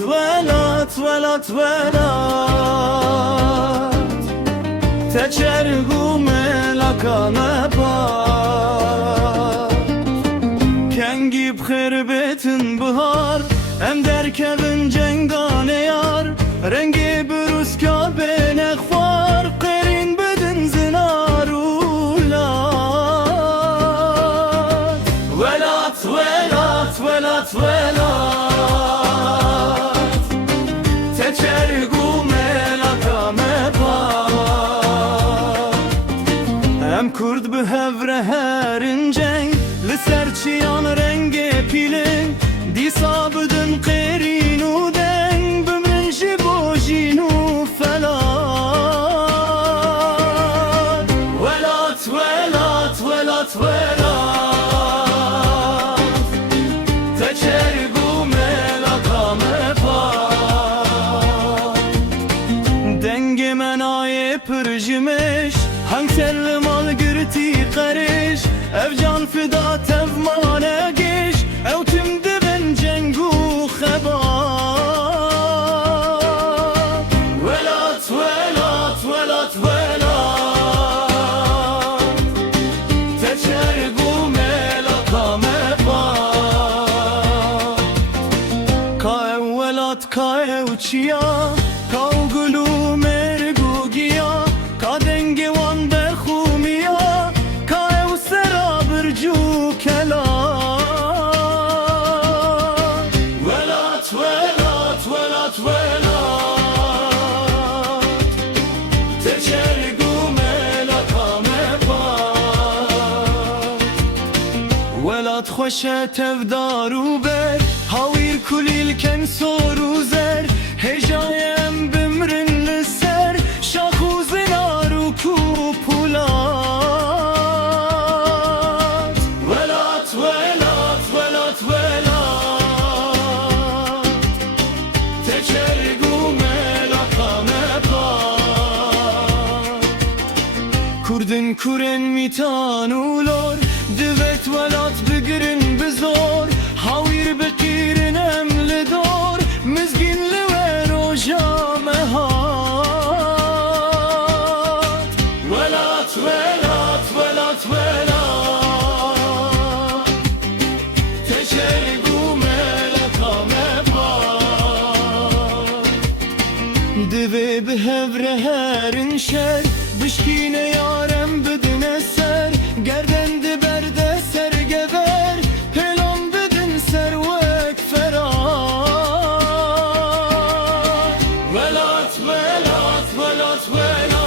ولات ولات ولات ولات تجرگو ملکانه بار کنگی بخربتن بهار ام در کبن جنگانه یار رنگی بروز که بین اخوار قرین بدن زنارولات ولات ولات ولات ولات تجرگو ملکانه بار ام کرد به هفره هرین جنگ لسر چیان رنگ پیلن دی سابدن قرین و دنگ بمنجی بوجین و فلان ولات ولات ولات ولات تجرگو ملکامه پار دنگ منای پرجمش هنگ سل مال گرتی قرش ev can fida tevmane geç ev tümde ben cengu xebar velat velat velat velat teçergu melakame var ka velat ka uçya ka gulu mergu giya ka denge wan berxumiya ولات ولات ولات ولات تجرگو ملکامه بار ولات خوشه تفدارو بر هاویر کلیل کن سورو زر هجایم بمرن لسر شاخو زنارو کوپولار Kurdun kuren mitanulor Divet velat bigirin bizor Havir bekirin emli dor Mizginli ve roja mehat Velat velat velat velat Teşergu melekame var Dive bihevre herin şer Bışkine yarem bedin eser Gerden diberde sergever Pelam bedin servek ferar Velat velat velat velat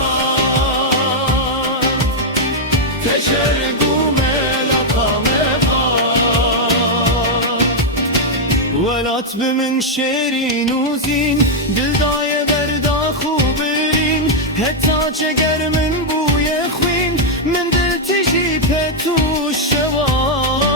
Teşergu melakame var Velat bimin şerin uzin Dildaye berda خوبرین حتی جگر من بوی خوین من دل تجی پتو شوار